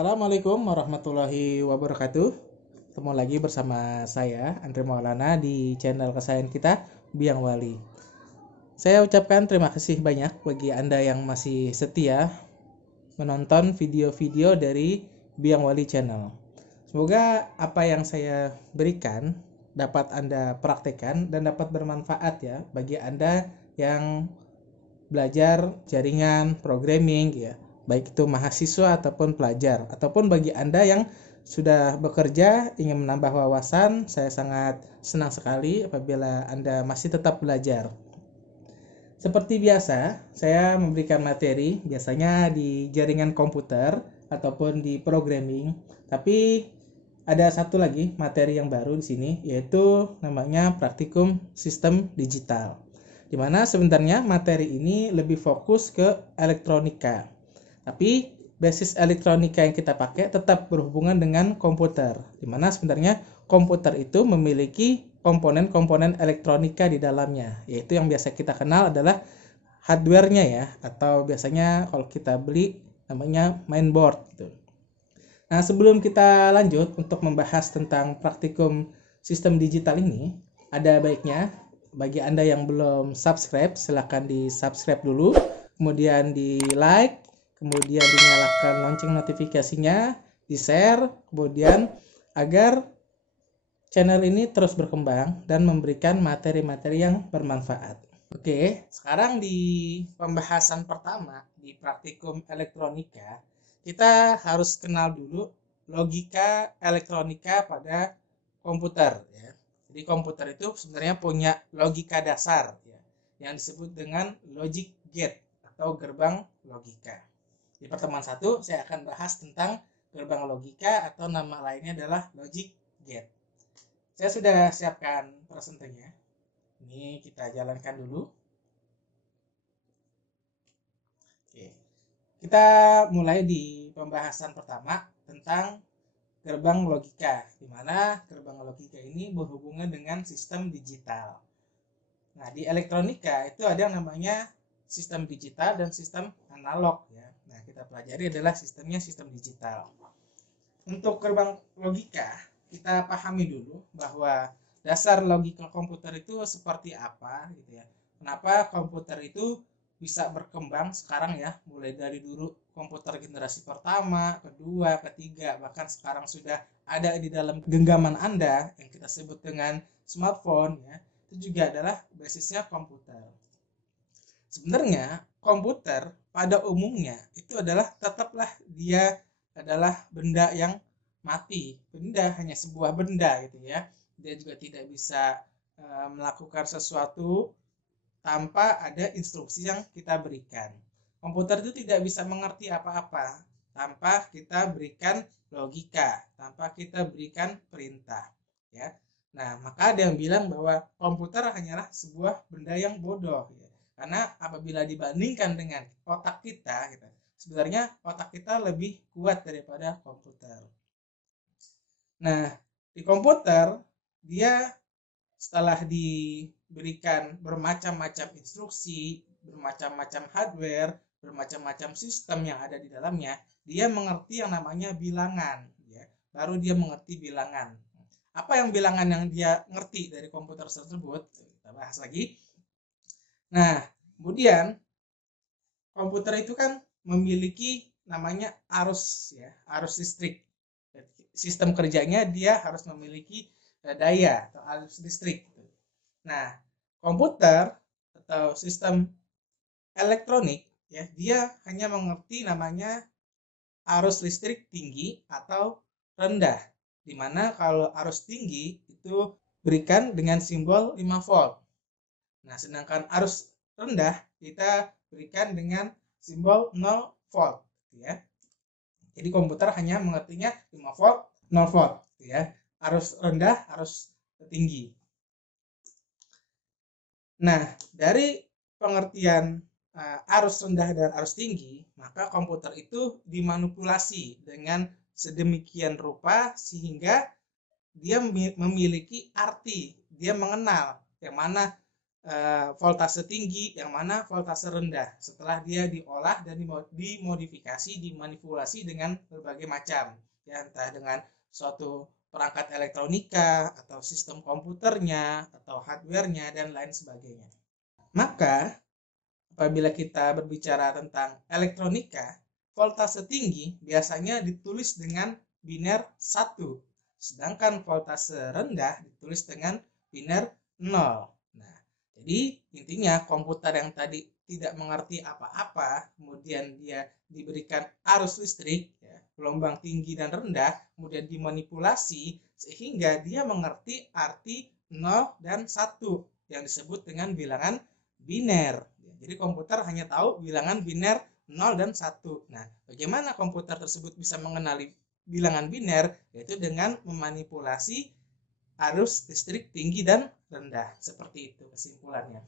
Assalamualaikum warahmatullahi wabarakatuh. Ketemu lagi bersama saya Andre Maulana di channel kesayangan kita Biang Wali. Saya ucapkan terima kasih banyak bagi Anda yang masih setia menonton video-video dari Biang Wali channel. Semoga apa yang saya berikan dapat Anda praktekkan dan dapat bermanfaat ya bagi Anda yang belajar jaringan programming ya, baik itu mahasiswa ataupun pelajar, ataupun bagi Anda yang sudah bekerja ingin menambah wawasan. Saya sangat senang sekali apabila Anda masih tetap belajar. Seperti biasa, saya memberikan materi biasanya di jaringan komputer ataupun di programming, tapi ada satu lagi materi yang baru di sini, yaitu namanya praktikum sistem digital, di mana sebenarnya materi ini lebih fokus ke elektronika. Tapi basis elektronika yang kita pakai tetap berhubungan dengan komputer, di mana sebenarnya komputer itu memiliki komponen-komponen elektronika di dalamnya, yaitu yang biasa kita kenal adalah hardware-nya ya, atau biasanya kalau kita beli namanya mainboard gitu. Nah, sebelum kita lanjut untuk membahas tentang praktikum sistem digital ini, ada baiknya bagi Anda yang belum subscribe, silahkan di subscribe dulu, kemudian di like, kemudian dinyalakan lonceng notifikasinya, di share, kemudian agar channel ini terus berkembang dan memberikan materi-materi yang bermanfaat. Oke, sekarang di pembahasan pertama di praktikum elektronika, kita harus kenal dulu logika elektronika pada komputer ya. Jadi komputer itu sebenarnya punya logika dasar ya, yang disebut dengan logic gate atau gerbang logika. Di pertemuan 1 saya akan bahas tentang gerbang logika atau nama lainnya adalah logic gate. Saya sudah siapkan presentasinya. Ini kita jalankan dulu. Oke. Kita mulai di pembahasan pertama tentang gerbang logika, di mana gerbang logika ini berhubungan dengan sistem digital. Nah, di elektronika itu ada yang namanya sistem digital dan sistem analog ya. Nah, kita pelajari adalah sistem digital. Untuk gerbang logika, kita pahami dulu bahwa dasar logika komputer itu seperti apa gitu ya. Kenapa komputer itu bisa berkembang sekarang ya, mulai dari dulu komputer generasi pertama, kedua, ketiga, bahkan sekarang sudah ada di dalam genggaman Anda yang kita sebut dengan smartphone ya, itu juga adalah basisnya komputer. Sebenarnya komputer pada umumnya itu adalah tetaplah dia adalah benda yang mati, benda hanya sebuah benda gitu ya. Dia juga tidak bisa melakukan sesuatu tanpa ada instruksi yang kita berikan. Komputer itu tidak bisa mengerti apa-apa tanpa kita berikan logika, tanpa kita berikan perintah ya. Nah, maka ada yang bilang bahwa komputer hanyalah sebuah benda yang bodoh ya. Karena apabila dibandingkan dengan otak kita gitu, sebenarnya otak kita lebih kuat daripada komputer. Nah, di komputer dia setelah diberikan bermacam-macam instruksi, bermacam-macam hardware, bermacam-macam sistem yang ada di dalamnya, dia mengerti yang namanya bilangan ya. Baru dia mengerti bilangan. Apa yang bilangan yang dia ngerti dari komputer tersebut? Kita bahas lagi. Nah, kemudian komputer itu kan memiliki namanya arus ya, arus listrik. Sistem kerjanya dia harus memiliki daya atau arus listrik. Nah, komputer atau sistem elektronik ya, dia hanya mengerti namanya arus listrik tinggi atau rendah. Dimana kalau arus tinggi itu berikan dengan simbol 5 volt. Nah, sedangkan arus rendah kita berikan dengan simbol 0 volt ya. Jadi komputer hanya mengertinya 5 volt, 0 volt ya. Arus rendah, arus tinggi. Nah, dari pengertian arus rendah dan arus tinggi, maka komputer itu dimanipulasi dengan sedemikian rupa sehingga dia memiliki arti, dia mengenal yang mana voltase tinggi, yang mana voltase rendah setelah dia diolah dan dimodifikasi, dimanipulasi dengan berbagai macam, ya, entah dengan suatu perangkat elektronika atau sistem komputernya atau hardware-nya dan lain sebagainya. Maka apabila kita berbicara tentang elektronika, voltase tinggi biasanya ditulis dengan biner 1, sedangkan voltase rendah ditulis dengan biner 0. Nah, jadi intinya komputer yang tadi tidak mengerti apa-apa, kemudian dia diberikan arus listrik, ya, gelombang tinggi dan rendah, kemudian dimanipulasi sehingga dia mengerti arti 0 dan 1 yang disebut dengan bilangan biner. Jadi komputer hanya tahu bilangan biner 0 dan 1. Nah, bagaimana komputer tersebut bisa mengenali bilangan biner? Yaitu dengan memanipulasi arus listrik tinggi dan rendah. Seperti itu kesimpulannya.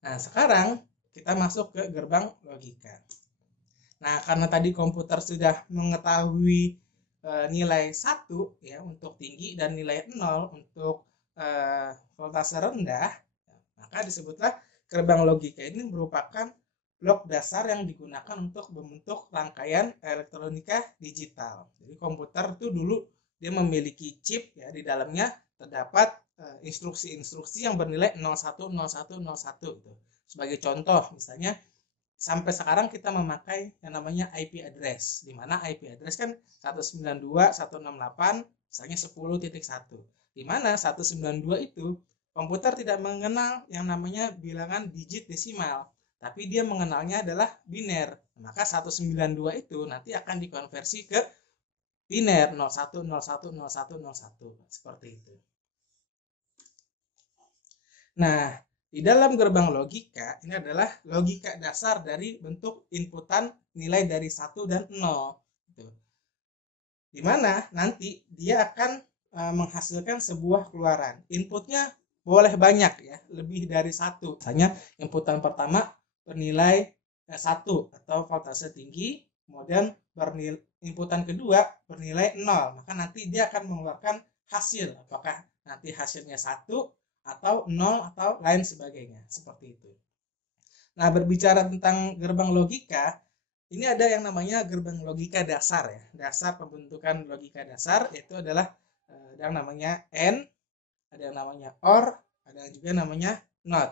Nah, sekarang kita masuk ke gerbang logika. Nah, karena tadi komputer sudah mengetahui nilai 1 ya untuk tinggi dan nilai 0 untuk voltase rendah, maka disebutlah gerbang logika ini merupakan blok dasar yang digunakan untuk membentuk rangkaian elektronika digital. Jadi komputer itu dulu dia memiliki chip, ya, di dalamnya terdapat instruksi-instruksi yang bernilai 01, 01, 01 itu. Sebagai contoh, misalnya sampai sekarang kita memakai yang namanya IP address, di mana IP address kan 192.168 misalnya 10.1, di mana 192 itu komputer tidak mengenal yang namanya bilangan digit desimal, tapi dia mengenalnya adalah biner. Maka 192 itu nanti akan dikonversi ke biner 01, 01, 01, 01 seperti itu. Nah, di dalam gerbang logika ini adalah logika dasar dari bentuk inputan nilai dari 1 dan 0. Di mana nanti dia akan menghasilkan sebuah keluaran. Inputnya boleh banyak, ya, lebih dari 1. Misalnya inputan pertama bernilai 1 atau voltase tinggi, kemudian inputan kedua bernilai 0. Maka nanti dia akan mengeluarkan hasil, apakah nanti hasilnya 1 atau 0 atau lain sebagainya, seperti itu. Nah, berbicara tentang gerbang logika, ini ada yang namanya gerbang logika dasar, ya. Dasar pembentukan logika dasar itu adalah yang namanya AND, ada yang namanya OR, ada juga namanya NOT.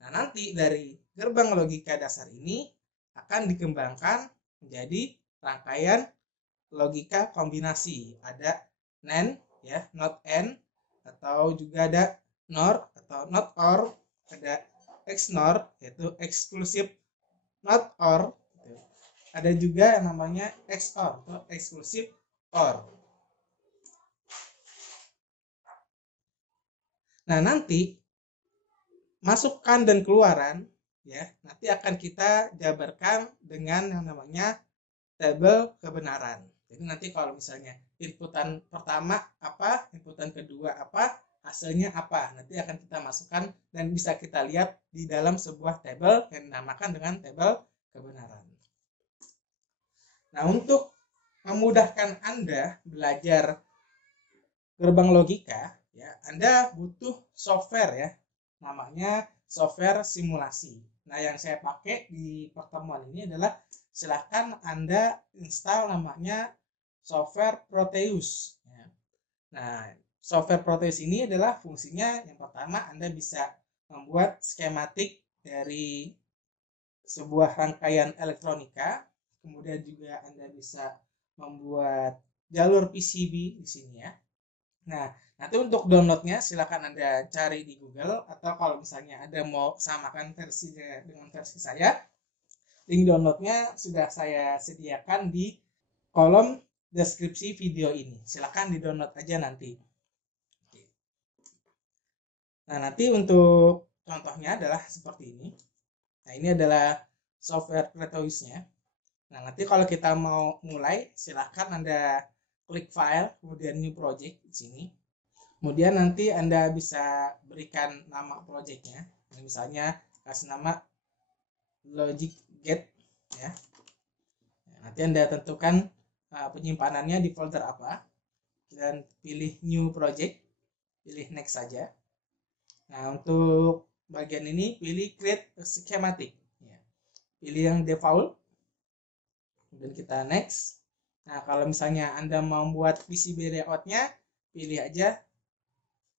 Nah, nanti dari gerbang logika dasar ini akan dikembangkan menjadi rangkaian logika kombinasi. Ada NAND, ya, NOT AND, atau juga ada NOR atau NOT OR, ada XNOR yaitu exclusive NOT OR, ada juga yang namanya XOR atau exclusive OR. Nah, nanti masukkan dan keluaran, ya, nanti akan kita jabarkan dengan yang namanya tabel kebenaran. Jadi nanti kalau misalnya inputan pertama apa, inputan kedua apa, hasilnya apa, nanti akan kita masukkan dan bisa kita lihat di dalam sebuah tabel yang dinamakan dengan tabel kebenaran. Nah, untuk memudahkan Anda belajar gerbang logika, ya, Anda butuh software, ya, namanya software simulasi. Nah, yang saya pakai di pertemuan ini adalah silahkan Anda install namanya software Proteus. Nah, software Proteus ini adalah fungsinya yang pertama Anda bisa membuat skematik dari sebuah rangkaian elektronika, kemudian juga Anda bisa membuat jalur PCB di sini, ya. Nah, nanti untuk downloadnya silakan Anda cari di Google, atau kalau misalnya Anda mau samakan versinya dengan versi saya, link downloadnya sudah saya sediakan di kolom deskripsi video ini. Silakan di download aja nanti. Nah, nanti untuk contohnya adalah seperti ini. Nah, ini adalah software Proteusnya. Nah, nanti kalau kita mau mulai, silahkan Anda klik file, kemudian new project di sini. Kemudian nanti Anda bisa berikan nama projectnya. Misalnya kasih nama Logic Gate, ya. Nanti Anda tentukan penyimpanannya di folder apa, dan pilih new project, pilih next saja. Nah, untuk bagian ini pilih create a schematic. Ya. Pilih yang default. Kemudian kita next. Nah, kalau misalnya Anda mau buat PCB layout-nya, pilih aja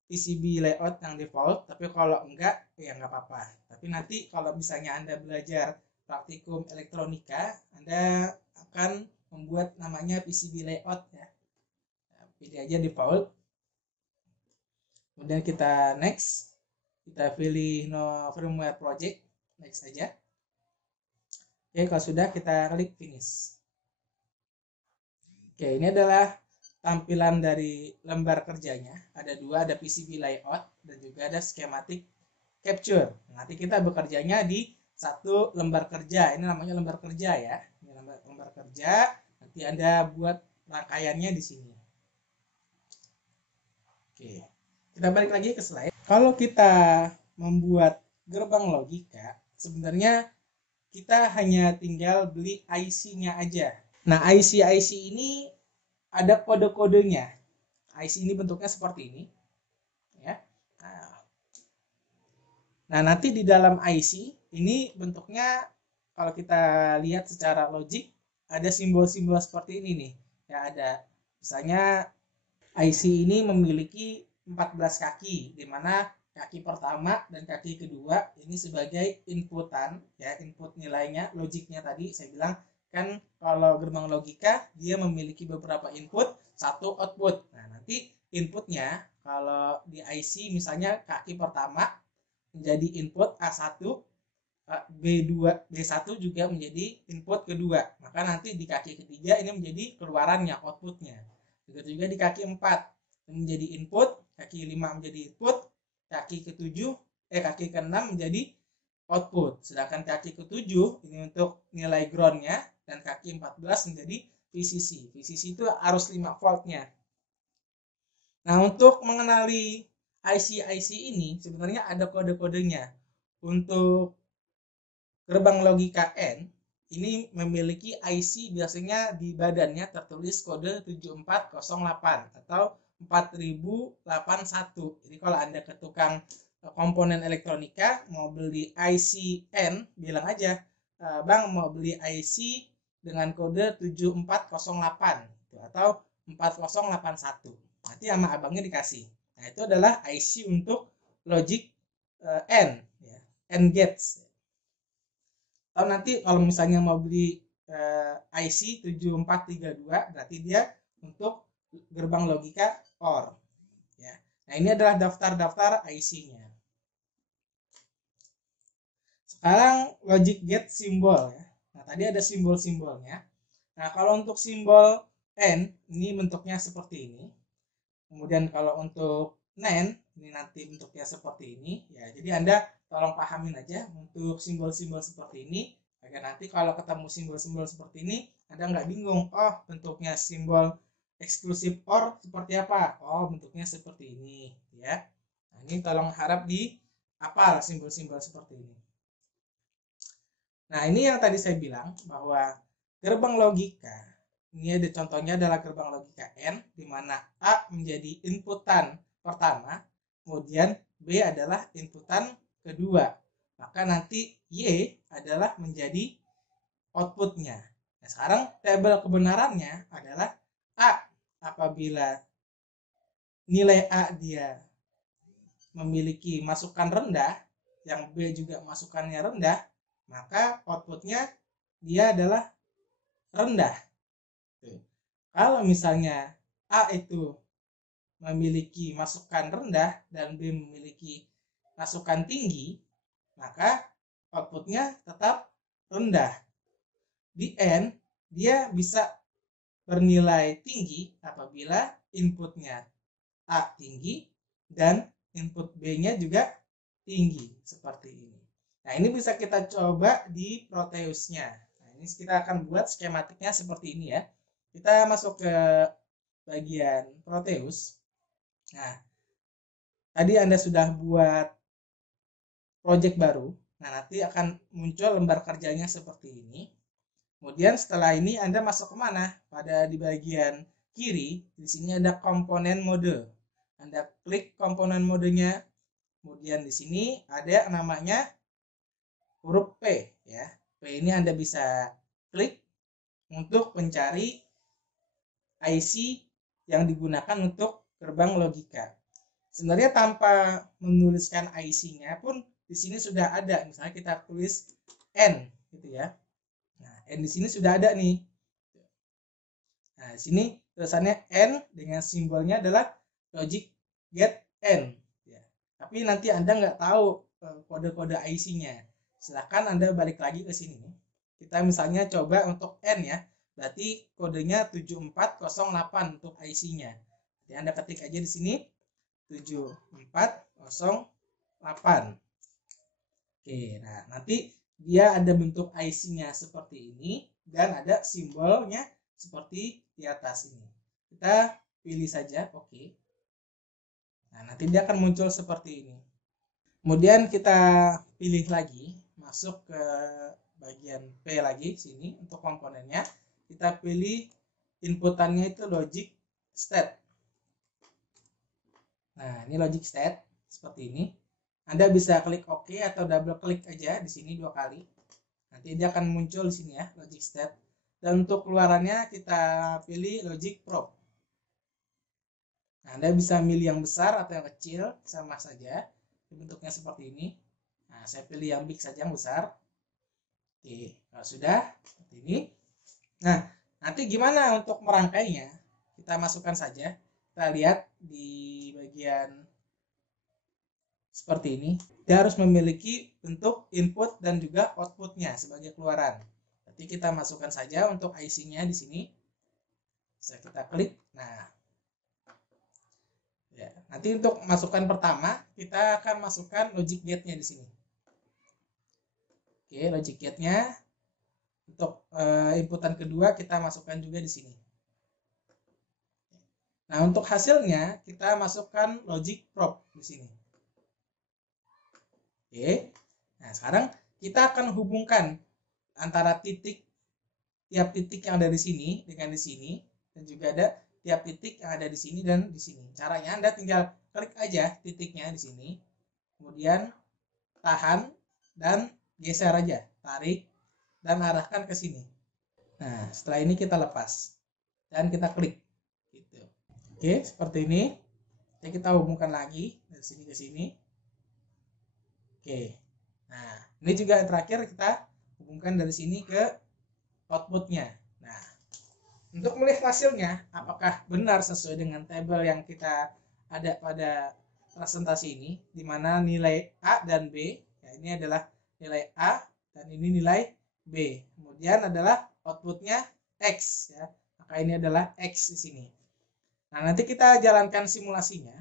PCB layout yang default, tapi kalau enggak ya nggak apa-apa. Tapi nanti kalau misalnya Anda belajar praktikum elektronika, Anda akan membuat namanya PCB layout ya. Nah, pilih aja default. Kemudian kita next. Kita pilih no firmware project, next aja. Oke, kalau sudah kita klik finish. Oke, ini adalah tampilan dari lembar kerjanya. Ada dua, ada PCB layout dan juga ada schematic capture. Nanti kita bekerjanya di satu lembar kerja. Ini namanya lembar kerja ya. Ini lembar kerja. Nanti Anda buat rangkaiannya di sini. Oke, kita balik lagi ke slide. Kalau kita membuat gerbang logika, sebenarnya kita hanya tinggal beli IC-nya aja. Nah, IC ini ada kode-kodenya. IC ini bentuknya seperti ini. Ya. Nah, nanti di dalam IC ini bentuknya kalau kita lihat secara logik ada simbol-simbol seperti ini nih. Ya, ada misalnya IC ini memiliki 14 kaki, di mana kaki pertama dan kaki kedua ini sebagai inputan, ya, input nilainya, logiknya tadi saya bilang kan kalau gerbang logika dia memiliki beberapa input, satu output. Nah, nanti inputnya kalau di IC misalnya kaki pertama menjadi input A1, B2, B1 juga menjadi input kedua. Maka nanti di kaki ketiga ini menjadi keluarannya, outputnya. Begitu juga di kaki 4 menjadi input, kaki 5 menjadi input, kaki ke-6 menjadi output. Sedangkan kaki ke-7 ini untuk nilai groundnya dan kaki 14 menjadi VCC. VCC itu arus 5 voltnya. Nah, untuk mengenali IC ini sebenarnya ada kode-kodenya. Untuk gerbang logika N ini memiliki IC biasanya di badannya tertulis kode 7408 atau 4081. Jadi kalau Anda ke tukang komponen elektronika mau beli IC N, bilang aja, Bang mau beli IC dengan kode 7408 atau 4081. Nanti sama abangnya dikasih. Nah, itu adalah IC untuk logic N, ya, N gates. Atau nanti kalau misalnya mau beli IC 7432, berarti dia untuk gerbang logika OR. Ya. Nah, ini adalah daftar-daftar IC-nya. Sekarang logic gate simbol ya. Nah, tadi ada simbol-simbolnya. Nah, kalau untuk simbol N ini bentuknya seperti ini. Kemudian kalau untuk NAND ini nanti bentuknya seperti ini ya. Jadi Anda tolong pahamin aja untuk simbol-simbol seperti ini agar nanti kalau ketemu simbol-simbol seperti ini Anda nggak bingung, oh bentuknya simbol eksklusif OR seperti apa, oh bentuknya seperti ini ya. Nah, ini tolong harap dihafal simbol-simbol seperti ini. Nah, ini yang tadi saya bilang bahwa gerbang logika ini ada contohnya adalah gerbang logika N, di mana A menjadi inputan pertama, kemudian B adalah inputan kedua. Maka nanti Y adalah menjadi outputnya. Nah, sekarang tabel kebenarannya adalah A. Apabila nilai A dia memiliki masukan rendah, yang B juga masukannya rendah, maka outputnya dia adalah rendah. Kalau misalnya A itu memiliki masukan rendah dan B memiliki masukan tinggi, maka outputnya tetap rendah. Di N, dia bisa bernilai tinggi apabila inputnya A tinggi dan input B-nya juga tinggi, seperti ini. Nah, ini bisa kita coba di Proteus-nya. Nah, ini kita akan buat skematiknya seperti ini ya. Kita masuk ke bagian Proteus. Nah, tadi Anda sudah buat project baru. Nah, nanti akan muncul lembar kerjanya seperti ini. Kemudian setelah ini Anda masuk kemana? Pada di bagian kiri, di sini ada komponen mode. Anda klik komponen modenya, Kemudian di sini ada namanya huruf P ya. P ini Anda bisa klik untuk mencari IC yang digunakan untuk gerbang logika. Sebenarnya tanpa menuliskan IC-nya pun di sini sudah ada. Misalnya kita tulis N gitu ya. Nah, N di sini sudah ada nih. Nah, di sini tulisannya N dengan simbolnya adalah logic get N. Ya. Tapi nanti Anda nggak tahu kode-kode IC-nya. Silahkan Anda balik lagi ke sini. Kita misalnya coba untuk N ya. Berarti kodenya 7408 untuk IC-nya. Jadi Anda ketik aja di sini 7408. Oke, nah nanti dia ada bentuk IC-nya seperti ini dan ada simbolnya seperti di atas ini. Kita pilih saja oke. Nah, nanti dia akan muncul seperti ini. Kemudian kita pilih lagi, masuk ke bagian P lagi sini untuk komponennya. Kita pilih inputannya itu logic state. Nah, ini logic state seperti ini. Anda bisa klik OK atau double klik aja di sini 2 kali. Nanti dia akan muncul di sini ya, logic state. Dan untuk keluarannya kita pilih logic probe. Nah, Anda bisa milih yang besar atau yang kecil, sama saja. Bentuknya seperti ini. Nah, saya pilih yang big saja, yang besar. Oke, kalau sudah seperti ini. Nah, nanti gimana untuk merangkainya? Kita masukkan saja. Kita lihat di bagian seperti ini. Dia harus memiliki bentuk input dan juga outputnya sebagai keluaran. Nanti kita masukkan saja untuk IC-nya di sini. Bisa kita klik. Nah, ya, nanti untuk masukan pertama kita akan masukkan logic gate-nya di sini. Oke, logic gate-nya. Untuk inputan kedua kita masukkan juga di sini. Nah, untuk hasilnya kita masukkan logic probe di sini. Oke. Nah, sekarang kita akan hubungkan antara tiap titik yang ada di sini dengan di sini, dan juga ada tiap titik yang ada di sini dan di sini. Caranya Anda tinggal klik aja titiknya di sini. Kemudian tahan dan geser aja, tarik dan arahkan ke sini. Nah, setelah ini kita lepas dan kita klik gitu. Oke, seperti ini. Jadi kita hubungkan lagi dari sini ke sini. Oke. Nah, ini juga yang terakhir kita hubungkan dari sini ke outputnya. Nah, untuk melihat hasilnya apakah benar sesuai dengan tabel yang kita ada pada presentasi ini, di mana nilai A dan B, ya ini adalah nilai A dan ini nilai B. Kemudian adalah outputnya X ya. Maka ini adalah X di sini. Nah, nanti kita jalankan simulasinya.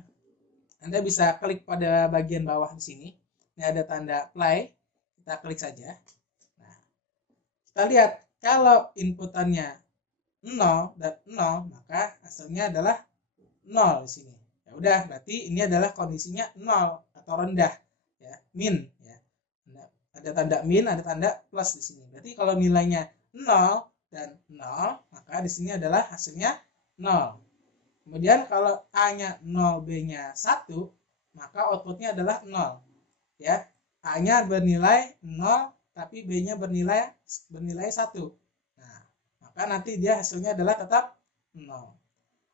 Anda bisa klik pada bagian bawah di sini. Ini ada tanda play. Kita klik saja. Nah, kita lihat kalau inputannya 0 dan 0, maka hasilnya adalah 0 di sini. Ya udah, berarti ini adalah kondisinya 0 atau rendah ya, min ya. Ada tanda min, ada tanda plus di sini. Berarti kalau nilainya 0 dan 0, maka di sini adalah hasilnya 0. Kemudian kalau A-nya 0, B-nya 1, maka outputnya adalah 0. Ya, A-nya bernilai 0, tapi B-nya bernilai 1. Nah, maka nanti dia hasilnya adalah tetap 0.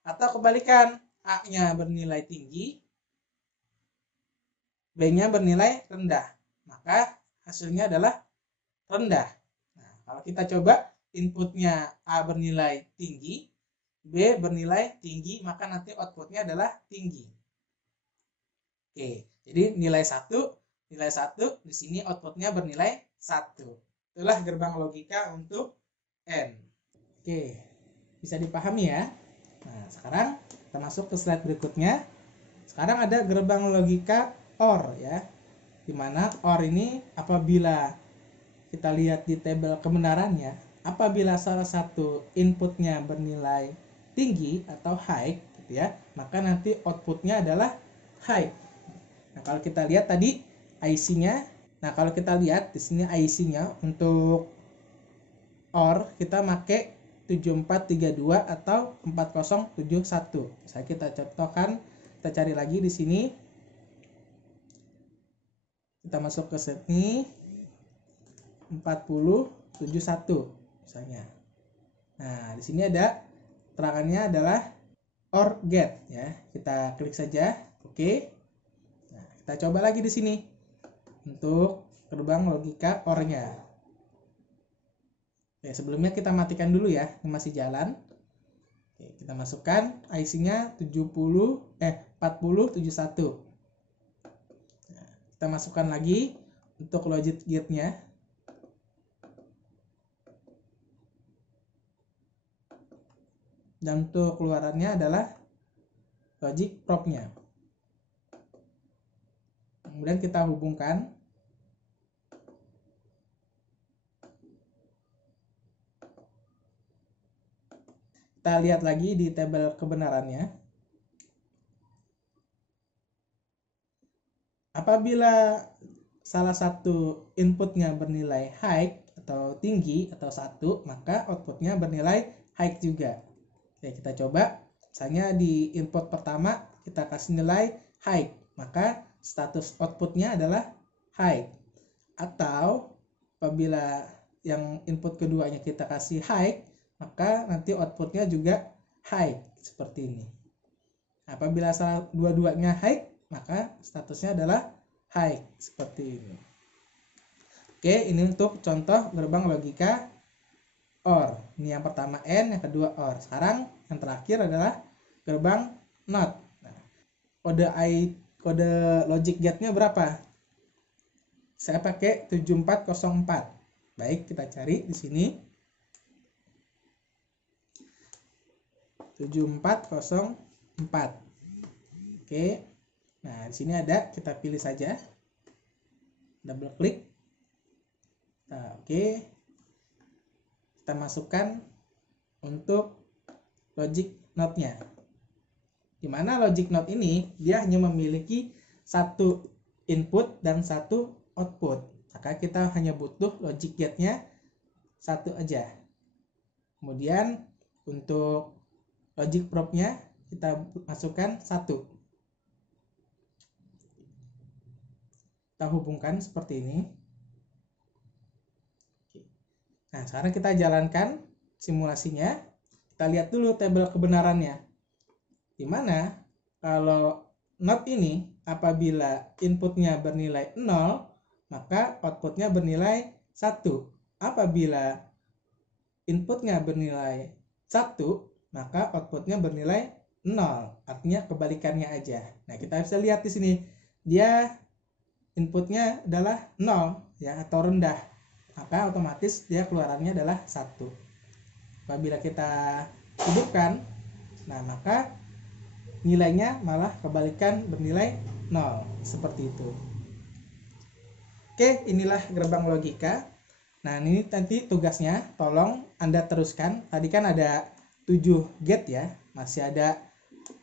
Atau kebalikan, A-nya bernilai tinggi, B-nya bernilai rendah. Maka hasilnya adalah rendah. Nah, kalau kita coba inputnya A bernilai tinggi, B bernilai tinggi, maka nanti outputnya adalah tinggi. Oke, jadi nilai 1 di sini outputnya bernilai 1. Itulah gerbang logika untuk N. Oke, bisa dipahami ya. Nah, sekarang kita masuk ke slide berikutnya. Sekarang ada gerbang logika OR ya. Dimana OR ini apabila kita lihat di tabel kebenarannya, apabila salah satu inputnya bernilai tinggi atau high gitu ya, maka nanti outputnya adalah high. Nah, kalau kita lihat tadi IC-nya, nah kalau kita lihat di sini IC-nya untuk OR kita pakai 7432 atau 4071. Saya kita contohkan, kita cari lagi di sini. Kita masuk ke sini 4071 misalnya. Nah, di sini ada terangannya adalah OR get ya. Kita klik saja, oke. Nah, kita coba lagi di sini untuk gerbang logika OR-nya. Oke, sebelumnya kita matikan dulu ya, ini masih jalan. Oke, kita masukkan IC-nya 4071. Nah, kita masukkan lagi untuk logic gate-nya. Dan untuk keluarannya adalah logic probe-nya. Kemudian kita hubungkan. Kita lihat lagi di tabel kebenarannya. Apabila salah satu inputnya bernilai high atau tinggi atau 1, maka outputnya bernilai high juga. Oke, kita coba. Misalnya di input pertama kita kasih nilai high, maka status outputnya adalah high. Atau apabila yang input keduanya kita kasih high, maka nanti outputnya juga high seperti ini. Apabila dua-duanya high, maka statusnya adalah high seperti ini. Oke, ini untuk contoh gerbang logika OR. Ini yang pertama N, yang kedua OR. Sekarang yang terakhir adalah gerbang NOT. Nah, kode logic gate-nya berapa? Saya pakai 7404. Baik, kita cari di sini. 7404. Oke. Nah, di sini ada, kita pilih saja. Double klik. Nah, oke. Kita masukkan untuk logic node-nya. Dimana logic node ini dia hanya memiliki satu input dan satu output. Maka kita hanya butuh logic gate-nya satu aja. Kemudian untuk logic probe-nya kita masukkan 1. Kita hubungkan seperti ini. Nah, sekarang kita jalankan simulasinya. Kita lihat dulu tabel kebenarannya. Dimana kalau node ini apabila inputnya bernilai 0, maka outputnya bernilai 1. Apabila inputnya bernilai 1, maka outputnya bernilai 0. Artinya kebalikannya aja. Nah, kita bisa lihat di sini. Dia inputnya adalah 0 ya, atau rendah. Maka otomatis dia keluarannya adalah 1. Apabila kita hidupkan, nah maka nilainya malah kebalikan bernilai 0. Seperti itu. Oke, inilah gerbang logika. Nah, ini nanti tugasnya tolong Anda teruskan. Tadi kan ada 7 gate ya. Masih ada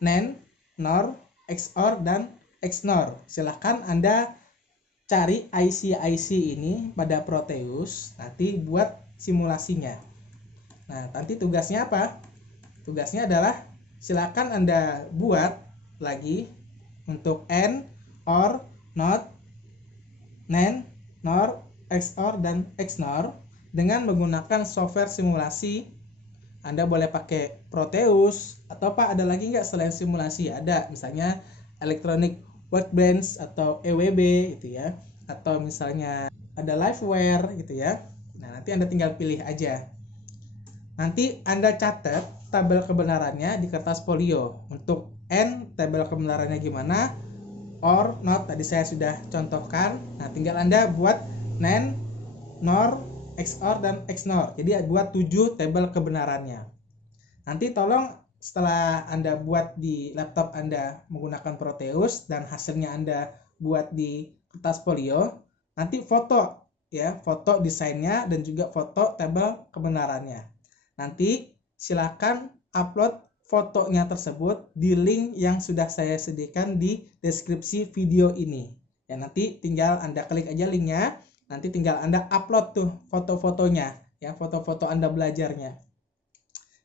NAND, NOR, XOR, dan XNOR. Silahkan Anda cari IC-IC ini pada Proteus, nanti buat simulasinya. Nah, nanti tugasnya apa? Tugasnya adalah silakan Anda buat lagi untuk N, OR, NOT, NAND, NOR, XOR, dan XNOR dengan menggunakan software simulasi. Anda boleh pakai Proteus, atau Pak ada lagi nggak selain simulasi? Ada, misalnya Electronic Workbench atau EWB gitu ya, atau misalnya ada Liveware gitu ya. Nah, nanti Anda tinggal pilih aja. Nanti Anda catat tabel kebenarannya di kertas folio. Untuk N tabel kebenarannya gimana, OR, NOT tadi saya sudah contohkan. Nah, tinggal Anda buat NAND, NOR, XOR, dan XNOR. Jadi buat 7 tabel kebenarannya. Nanti tolong setelah Anda buat di laptop Anda menggunakan Proteus dan hasilnya Anda buat di kertas folio, nanti foto ya, foto desainnya dan juga foto tabel kebenarannya. Nanti silakan upload fotonya tersebut di link yang sudah saya sediakan di deskripsi video ini. Ya, nanti tinggal Anda klik aja linknya, nanti tinggal Anda upload tuh foto-fotonya ya, foto-foto Anda belajarnya.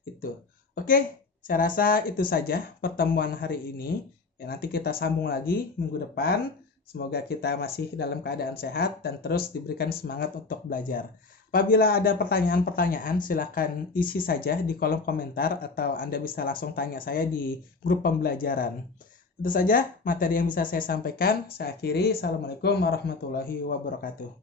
Itu. Oke. Saya rasa itu saja pertemuan hari ini. Ya, nanti kita sambung lagi minggu depan. Semoga kita masih dalam keadaan sehat dan terus diberikan semangat untuk belajar. Apabila ada pertanyaan-pertanyaan, silahkan isi saja di kolom komentar atau Anda bisa langsung tanya saya di grup pembelajaran. Itu saja materi yang bisa saya sampaikan. Saya akhiri. Assalamualaikum warahmatullahi wabarakatuh.